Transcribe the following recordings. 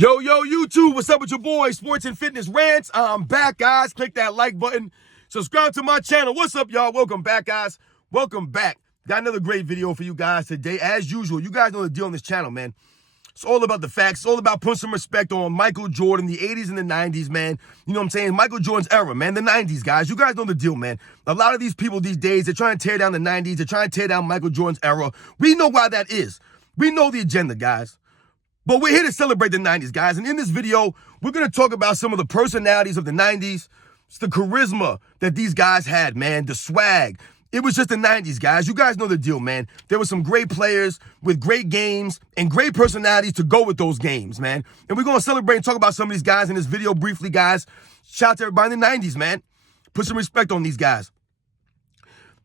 Yo, YouTube, what's up with your boy, Sports and Fitness Rants? I'm back, guys. Click that like button. Subscribe to my channel. What's up, y'all? Welcome back, guys. Welcome back. Got another great video for you guys today. As usual, you guys know the deal on this channel, man. It's all about the facts. It's all about putting some respect on Michael Jordan, the 80s and the 90s, man. You know what I'm saying? Michael Jordan's era, man. The 90s, guys. You guys know the deal, man. A lot of these people these days, they're trying to tear down the 90s. They're trying to tear down Michael Jordan's era. We know why that is. We know the agenda, guys. But we're here to celebrate the 90s, guys. And in this video, we're going to talk about some of the personalities of the 90s. It's the charisma that these guys had, man. The swag. It was just the 90s, guys. You guys know the deal, man. There were some great players with great games and great personalities to go with those games, man. And we're going to celebrate and talk about some of these guys in this video briefly, guys. Shout out to everybody in the 90s, man. Put some respect on these guys.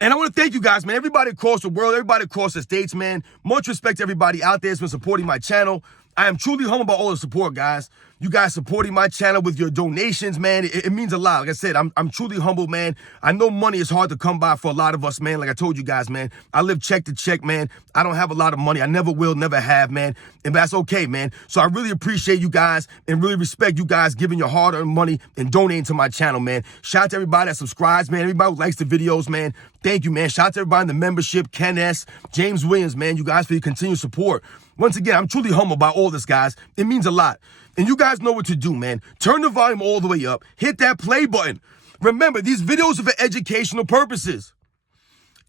And I want to thank you guys, man. Everybody across the world, everybody across the states, man. Much respect to everybody out there that's been supporting my channel. I am truly humbled by all the support, guys. You guys supporting my channel with your donations, man. It means a lot. Like I said, I'm truly humbled, man. I know money is hard to come by for a lot of us, man. Like I told you guys, man. I live check to check, man. I don't have a lot of money. I never will, never have, man. And that's okay, man. So I really appreciate you guys and really respect you guys giving your hard-earned money and donating to my channel, man. Shout out to everybody that subscribes, man. Everybody who likes the videos, man. Thank you, man. Shout out to everybody in the membership, Ken S., James Williams, man. You guys for your continued support. Once again, I'm truly humbled by all this, guys. It means a lot. And you guys know what to do, man. Turn the volume all the way up. Hit that play button. Remember, these videos are for educational purposes.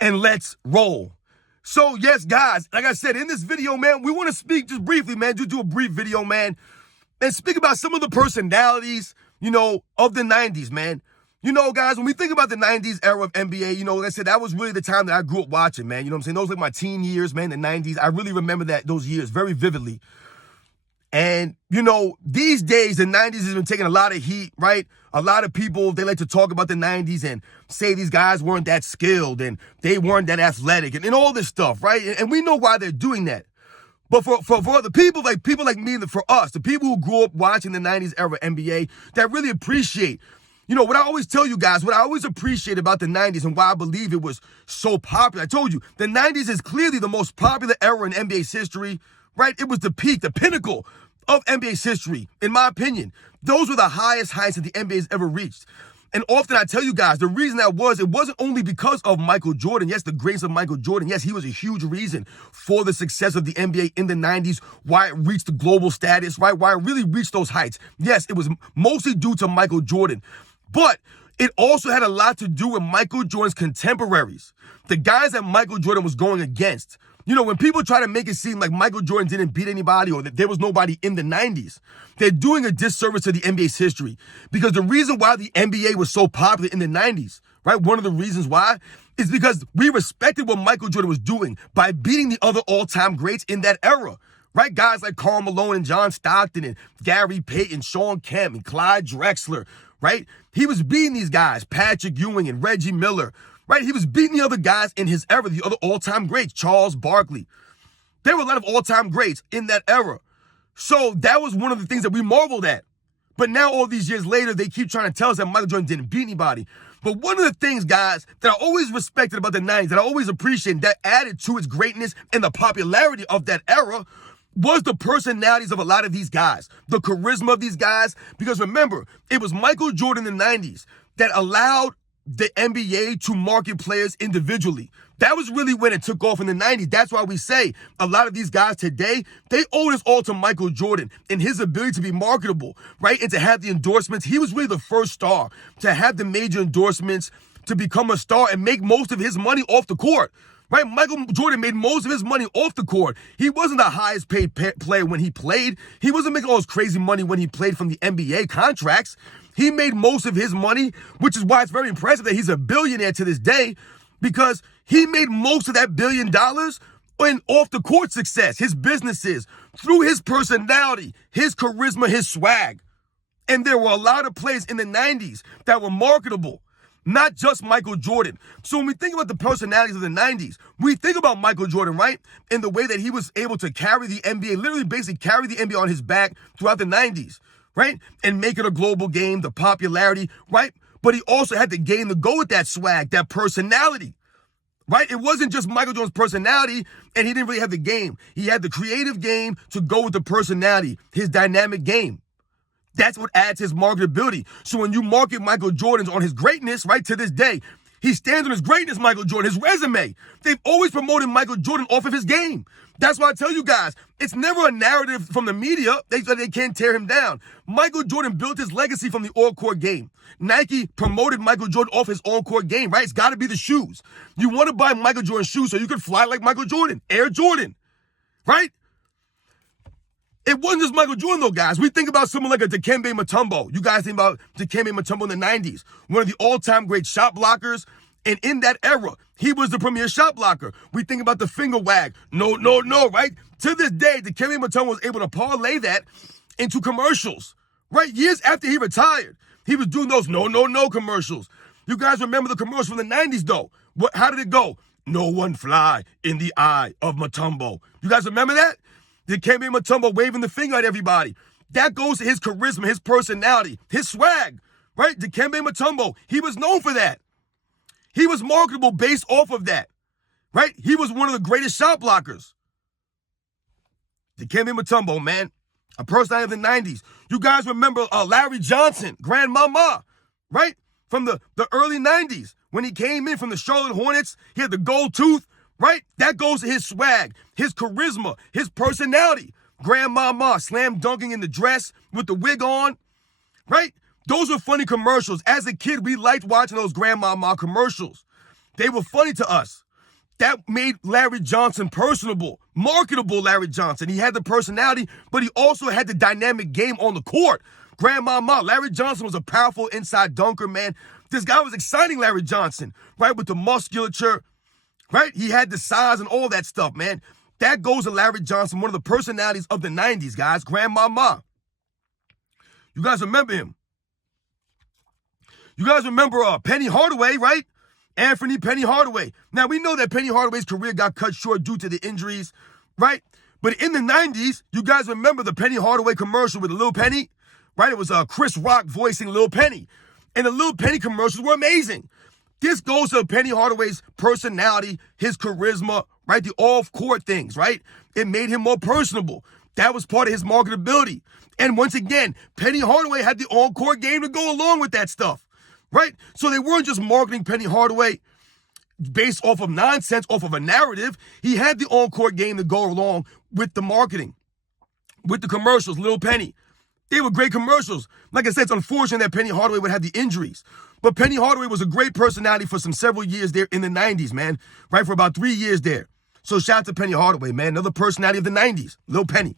And let's roll. So, yes, guys, like I said, in this video, man, we want to speak just briefly, man. Just do a brief video, man. And speak about some of the personalities, you know, of the 90s, man. You know, guys, when we think about the 90s era of NBA, you know, like I said, that was really the time that I grew up watching, man. You know what I'm saying? Those were like my teen years, man, the 90s. I really remember those years very vividly. And, you know, these days, the 90s has been taking a lot of heat, right? A lot of people, they like to talk about the 90s and say these guys weren't that skilled and they weren't that athletic and all this stuff, right? And we know why they're doing that. But for the people like me, for us, the people who grew up watching the 90s era NBA, that really appreciate, you know, what I always tell you guys, what I always appreciate about the 90s and why I believe it was so popular. I told you, the 90s is clearly the most popular era in NBA's history, right? It was the peak, the pinnacle of NBA's history, in my opinion. Those were the highest heights that the NBA's ever reached. And often I tell you guys, the reason that was, it wasn't only because of Michael Jordan. Yes, the greatness of Michael Jordan. Yes, he was a huge reason for the success of the NBA in the 90s, why it reached the global status, right? Why it really reached those heights. Yes, it was mostly due to Michael Jordan. But it also had a lot to do with Michael Jordan's contemporaries, the guys that Michael Jordan was going against. You know, when people try to make it seem like Michael Jordan didn't beat anybody or that there was nobody in the 90s, they're doing a disservice to the NBA's history. Because the reason why the NBA was so popular in the 90s, right, one of the reasons why, is because we respected what Michael Jordan was doing by beating the other all-time greats in that era. Right? Guys like Karl Malone and John Stockton and Gary Payton, Sean Kemp and Clyde Drexler, right? He was beating these guys, Patrick Ewing and Reggie Miller, right? He was beating the other guys in his era, the other all-time greats, Charles Barkley. There were a lot of all-time greats in that era. So that was one of the things that we marveled at. But now all these years later, they keep trying to tell us that Michael Jordan didn't beat anybody. But one of the things, guys, that I always respected about the 90s, that I always appreciated, that added to its greatness and the popularity of that era, was the personalities of a lot of these guys, the charisma of these guys. Because remember, it was Michael Jordan in the 90s that allowed the NBA to market players individually. That was really when it took off in the 90s. That's why we say a lot of these guys today, they owe this all to Michael Jordan and his ability to be marketable, right? And to have the endorsements. He was really the first star to have the major endorsements, to become a star and make most of his money off the court. Right? Michael Jordan made most of his money off the court. He wasn't the highest paid player when he played. He wasn't making all this crazy money when he played from the NBA contracts. He made most of his money, which is why it's very impressive that he's a billionaire to this day, because he made most of that $1 billion in off the court success, his businesses, through his personality, his charisma, his swag. And there were a lot of players in the 90s that were marketable. Not just Michael Jordan. So when we think about the personalities of the 90s, we think about Michael Jordan, right? In the way that he was able to carry the NBA, literally basically carry the NBA on his back throughout the 90s, right? And make it a global game, the popularity, right? But he also had to gain the go with that swag, that personality. right? It wasn't just Michael Jordan's personality, and he didn't really have the game. He had the creative game to go with the personality, his dynamic game. That's what adds his marketability. So when you market Michael Jordan's on his greatness, right, to this day, he stands on his greatness, Michael Jordan, his resume. They've always promoted Michael Jordan off of his game. That's why I tell you guys, it's never a narrative from the media. They can't tear him down. Michael Jordan built his legacy from the on-court game. Nike promoted Michael Jordan off his on-court game, right? It's got to be the shoes. You want to buy Michael Jordan shoes so you can fly like Michael Jordan, Air Jordan, right? It wasn't just Michael Jordan, though, guys. We think about someone like a Dikembe Mutombo. You guys think about Dikembe Mutombo in the 90s, one of the all-time great shot blockers. And in that era, he was the premier shot blocker. We think about the finger wag. No, right? To this day, Dikembe Mutombo was able to parlay that into commercials, right? Years after he retired, he was doing those no commercials. You guys remember the commercial from the 90s, though? How did it go? No one fly in the eye of Mutombo. You guys remember that? Dikembe Mutombo waving the finger at everybody. That goes to his charisma, his personality, his swag, right? Dikembe Mutombo, he was known for that. He was marketable based off of that, right? He was one of the greatest shot blockers. Dikembe Mutombo, man, a personality of the 90s. You guys remember Larry Johnson, Grandmama, right? From the early 90s. When he came in from the Charlotte Hornets, he had the gold tooth, right? That goes to his swag, his charisma, his personality. Grandmama, slam dunking in the dress with the wig on, right? Those were funny commercials. As a kid, we liked watching those Grandmama commercials. They were funny to us. That made Larry Johnson personable, marketable Larry Johnson. He had the personality, but he also had the dynamic game on the court. Grandmama, Larry Johnson was a powerful inside dunker, man. This guy was exciting, Larry Johnson, right? With the musculature, right? He had the size and all that stuff, man. That goes to Larry Johnson, one of the personalities of the 90s, guys. Grandmama. You guys remember him. You guys remember Penny Hardaway, right? Anthony Penny Hardaway. Now, we know that Penny Hardaway's career got cut short due to the injuries, right? But in the 90s, you guys remember the Penny Hardaway commercial with Lil Penny, right? It was Chris Rock voicing Lil Penny. And the Lil Penny commercials were amazing. This goes to Penny Hardaway's personality, his charisma, right? The off-court things, right? It made him more personable. That was part of his marketability. And once again, Penny Hardaway had the on-court game to go along with that stuff. Right? So they weren't just marketing Penny Hardaway based off of nonsense, off of a narrative. He had the on-court game to go along with the marketing, with the commercials, Lil Penny. They were great commercials. Like I said, it's unfortunate that Penny Hardaway would have the injuries. But Penny Hardaway was a great personality for several years there in the 90s, man. Right? For about 3 years there. So shout out to Penny Hardaway, man. Another personality of the 90s, Lil Penny.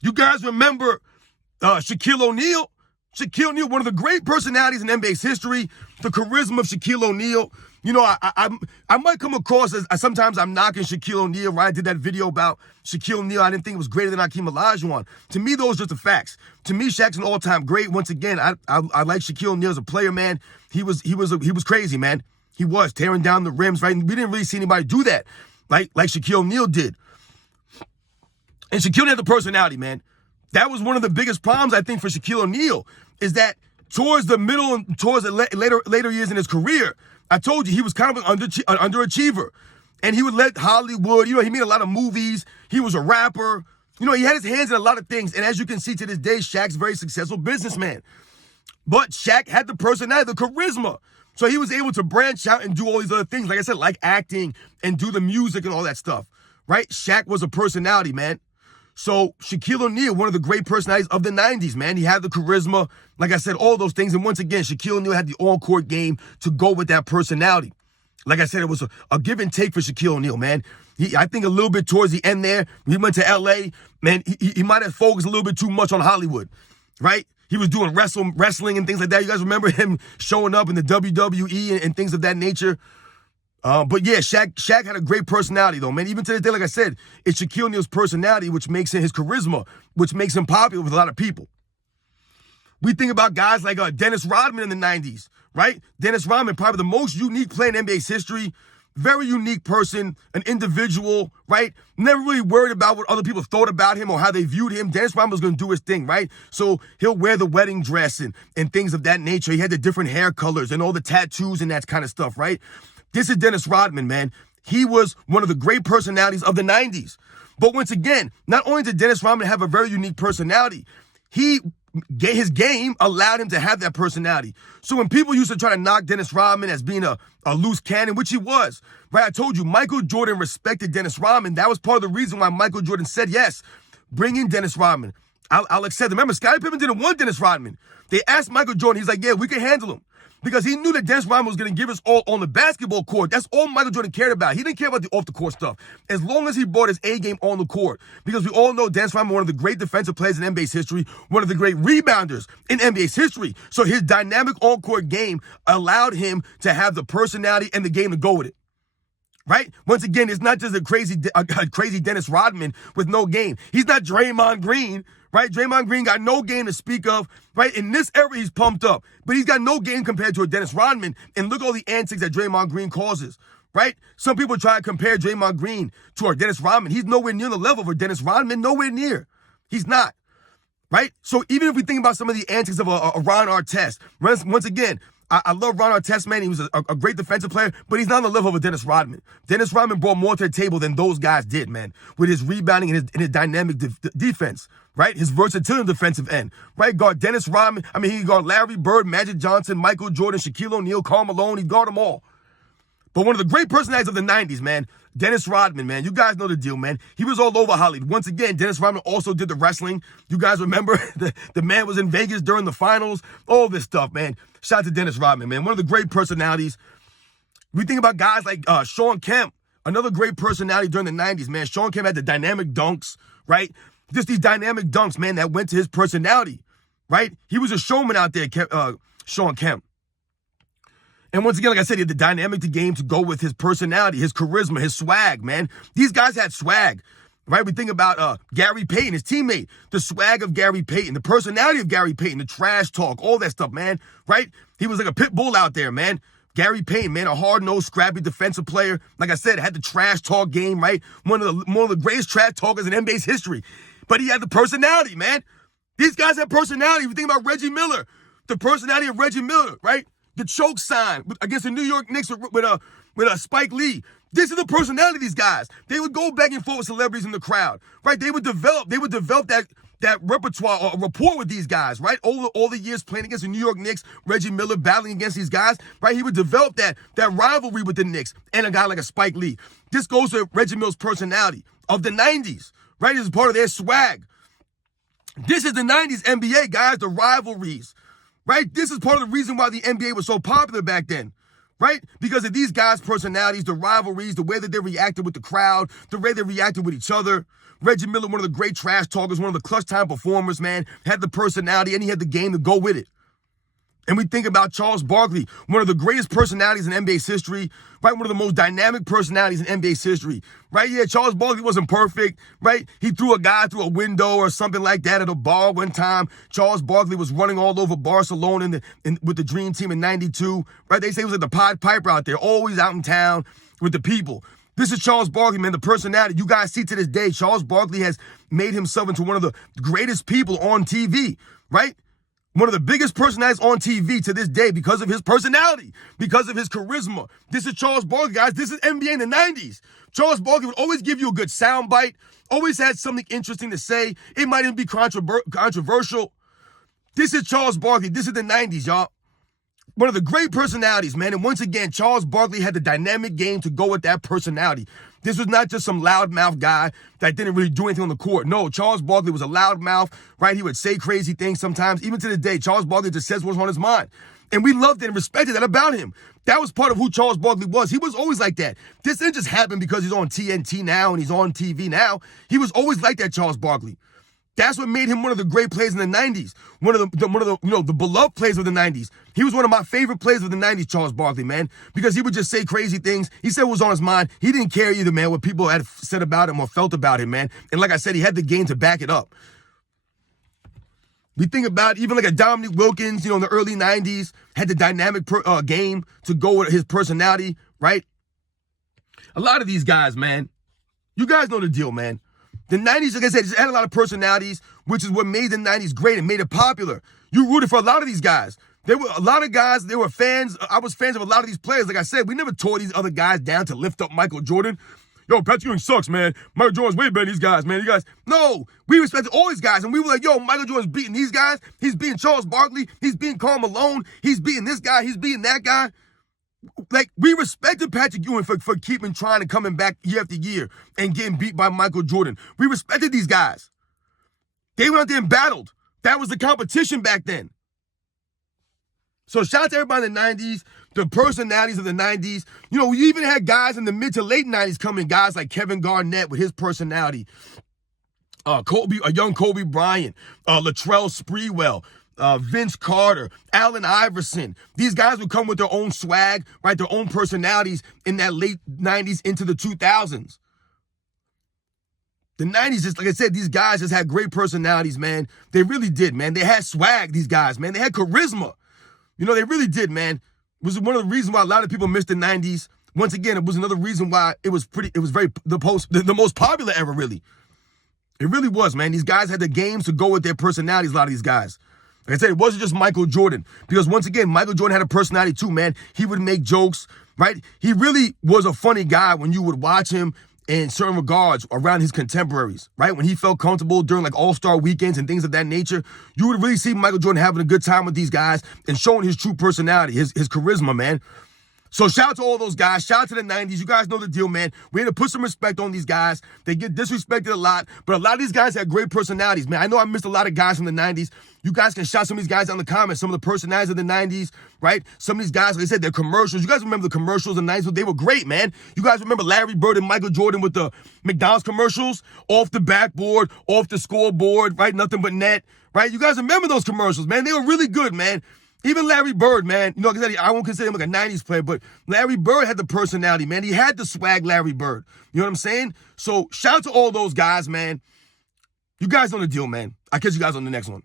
You guys remember Shaquille O'Neal? Shaquille O'Neal, one of the great personalities in NBA's history, the charisma of Shaquille O'Neal. You know, I might come across as sometimes I'm knocking Shaquille O'Neal, right? I did that video about Shaquille O'Neal. I didn't think it was greater than Hakeem Olajuwon. To me, those are just the facts. To me, Shaq's an all-time great. Once again, I like Shaquille O'Neal as a player, man. He was crazy, man. He was tearing down the rims, right? And we didn't really see anybody do that like Shaquille O'Neal did. And Shaquille O'Neal had the personality, man. That was one of the biggest problems, I think, for Shaquille O'Neal, is that towards the middle and towards the later years in his career, I told you he was kind of an underachiever. And he would let Hollywood, he made a lot of movies. He was a rapper. He had his hands in a lot of things. And as you can see to this day, Shaq's a very successful businessman. But Shaq had the personality, the charisma. So he was able to branch out and do all these other things, like I said, like acting and do the music and all that stuff, right? Shaq was a personality, man. So Shaquille O'Neal, one of the great personalities of the 90s, man. He had the charisma, like I said, all those things. And once again, Shaquille O'Neal had the on-court game to go with that personality. Like I said, it was a give and take for Shaquille O'Neal, man. I think a little bit towards the end there, he went to L.A., man, he might have focused a little bit too much on Hollywood, right? He was doing wrestling and things like that. You guys remember him showing up in the WWE and things of that nature? But yeah, Shaq had a great personality, though, man. Even to this day, like I said, it's Shaquille O'Neal's personality, which makes it his charisma, which makes him popular with a lot of people. We think about guys like Dennis Rodman in the 90s, right? Dennis Rodman, probably the most unique player in NBA's history. Very unique person, an individual, right? Never really worried about what other people thought about him or how they viewed him. Dennis Rodman was going to do his thing, right? So he'll wear the wedding dress and things of that nature. He had the different hair colors and all the tattoos and that kind of stuff, right? This is Dennis Rodman, man. He was one of the great personalities of the 90s. But once again, not only did Dennis Rodman have a very unique personality, his game allowed him to have that personality. So when people used to try to knock Dennis Rodman as being a loose cannon, which he was, right? I told you, Michael Jordan respected Dennis Rodman. That was part of the reason why Michael Jordan said, yes, bring in Dennis Rodman. I'll accept him. Remember, Scottie Pippen didn't want Dennis Rodman. They asked Michael Jordan. He's like, yeah, we can handle him. Because he knew that Dennis Rodman was going to give us all on the basketball court. That's all Michael Jordan cared about. He didn't care about the off-the-court stuff. As long as he brought his A game on the court. Because we all know Dennis Rodman, one of the great defensive players in NBA's history, one of the great rebounders in NBA's history. So his dynamic on-court game allowed him to have the personality and the game to go with it. Right? Once again, it's not just a crazy Dennis Rodman with no game. He's not Draymond Green, right? Draymond Green got no game to speak of, right? In this era, he's pumped up, but he's got no game compared to a Dennis Rodman. And look at all the antics that Draymond Green causes, right? Some people try to compare Draymond Green to our Dennis Rodman. He's nowhere near the level of a Dennis Rodman, nowhere near. He's not, right? So even if we think about some of the antics of a Ron Artest, once again, I love Ron Artest, man. He was a great defensive player, but he's not on the level of a Dennis Rodman. Dennis Rodman brought more to the table than those guys did, man, with his rebounding and his dynamic defense, right? His versatility on the defensive end, right? Guard Dennis Rodman. I mean, he guard Larry Bird, Magic Johnson, Michael Jordan, Shaquille O'Neal, Karl Malone. He guard them all. But one of the great personalities of the 90s, man, Dennis Rodman, man. You guys know the deal, man. He was all over Hollywood. Once again, Dennis Rodman also did the wrestling. You guys remember the man was in Vegas during the finals. All this stuff, man. Shout out to Dennis Rodman, man. One of the great personalities. We think about guys like Shawn Kemp, another great personality during the 90s, man. Shawn Kemp had the dynamic dunks, right? Just these dynamic dunks, man, that went to his personality, right? He was a showman out there, Shawn Kemp. And once again, like I said, he had the dynamic to game to go with his personality, his charisma, his swag, man. These guys had swag, right? We think about Gary Payton, his teammate, the swag of Gary Payton, the personality of Gary Payton, the trash talk, all that stuff, man, right? He was like a pit bull out there, man. Gary Payton, man, a hard-nosed, scrappy defensive player. Like I said, had the trash talk game, right? One of the greatest trash talkers in NBA's history. But he had the personality, man. These guys have personality. We think about Reggie Miller, the personality of Reggie Miller, right? The choke sign against the New York Knicks with Spike Lee. This is the personality of these guys. They would go back and forth with celebrities in the crowd, right? They would develop that repertoire or rapport with these guys, right? All the years playing against the New York Knicks, Reggie Miller battling against these guys, right? He would develop that rivalry with the Knicks and a guy like a Spike Lee. This goes to Reggie Miller's personality of the 90s, right? This is part of their swag. This is the 90s NBA, guys, the rivalries. Right? This is part of the reason why the NBA was so popular back then, right? Because of these guys' personalities, the rivalries, the way that they reacted with the crowd, the way they reacted with each other. Reggie Miller, one of the great trash talkers, one of the clutch time performers, man, had the personality and he had the game to go with it. And we think about Charles Barkley, one of the greatest personalities in NBA's history, right? One of the most dynamic personalities in NBA's history, right? Yeah, Charles Barkley wasn't perfect, right? He threw a guy through a window or something like that at a bar one time. Charles Barkley was running all over Barcelona with the Dream Team in '92, right? They say he was like the Pied Piper out there, always out in town with the people. This is Charles Barkley, man, the personality. You guys see to this day, Charles Barkley has made himself into one of the greatest people on TV, right? One of the biggest personalities on TV to this day because of his personality, because of his charisma. This is Charles Barkley, guys. This is NBA in the 90s. Charles Barkley would always give you a good soundbite, always had something interesting to say. It might even be controversial. This is Charles Barkley. This is the 90s, y'all. One of the great personalities, man. And once again, Charles Barkley had the dynamic game to go with that personality. This was not just some loudmouth guy that didn't really do anything on the court. No, Charles Barkley was a loudmouth, right? He would say crazy things sometimes. Even to this day, Charles Barkley just says what's on his mind. And we loved it and respected that about him. That was part of who Charles Barkley was. He was always like that. This didn't just happen because he's on TNT now and he's on TV now. He was always like that, Charles Barkley. That's what made him one of the great players in the 90s. One of the beloved players of the 90s. He was one of my favorite players of the 90s, Charles Barkley, man, because he would just say crazy things. He said what was on his mind. He didn't care either, man, what people had said about him or felt about him, man. And like I said, he had the game to back it up. We think about even like a Dominique Wilkins, in the early 90s, had the dynamic game to go with his personality, right? A lot of these guys, man, you guys know the deal, man. The 90s, like I said, just had a lot of personalities, which is what made the 90s great and made it popular. You rooted for a lot of these guys. There were a lot of guys, they were fans. I was fans of a lot of these players. Like I said, we never tore these other guys down to lift up Michael Jordan. Yo, Patrick Ewing sucks, man. Michael Jordan's way better than these guys, man. You guys, no, we respected all these guys. And we were like, yo, Michael Jordan's beating these guys. He's beating Charles Barkley. He's beating Karl Malone. He's beating this guy. He's beating that guy. Like, we respected Patrick Ewing for keeping trying and coming back year after year and getting beat by Michael Jordan. We respected these guys. They went out there and battled. That was the competition back then. So shout out to everybody in the 90s, the personalities of the 90s. You know, we even had guys in the mid to late 90s coming, guys like Kevin Garnett with his personality, a young Kobe Bryant, Latrell Sprewell, Vince Carter, Allen Iverson. These guys would come with their own swag, right, their own personalities in that late 90s into the 2000s. The 90s, just like I said, these guys just had great personalities, man. They really did, man. They had swag, these guys, man. They had charisma. You know, they really did, man. It was one of the reasons why a lot of people missed the 90s. Once again, it was another reason why it was the most popular era, really. It really was, man. These guys had the games to go with their personalities, a lot of these guys. Like I said, it wasn't just Michael Jordan. Because once again, Michael Jordan had a personality too, man. He would make jokes, right? He really was a funny guy when you would watch him in certain regards around his contemporaries, right? When he felt comfortable during like all-star weekends and things of that nature, you would really see Michael Jordan having a good time with these guys and showing his true personality, his charisma, man. So shout out to all those guys. Shout out to the 90s. You guys know the deal, man. We had to put some respect on these guys. They get disrespected a lot, but a lot of these guys had great personalities, man. I know I missed a lot of guys from the 90s. You guys can shout some of these guys down in the comments, some of the personalities of the 90s, right? Some of these guys, like I said, their commercials. You guys remember the commercials in the 90s? They were great, man. You guys remember Larry Bird and Michael Jordan with the McDonald's commercials? Off the backboard, off the scoreboard, right? Nothing but net, right? You guys remember those commercials, man. They were really good, man. Even Larry Bird, man, you know, I won't consider him like a 90s player, but Larry Bird had the personality, man. He had the swag, Larry Bird. You know what I'm saying? So shout out to all those guys, man. You guys know the deal, man. I'll catch you guys on the next one.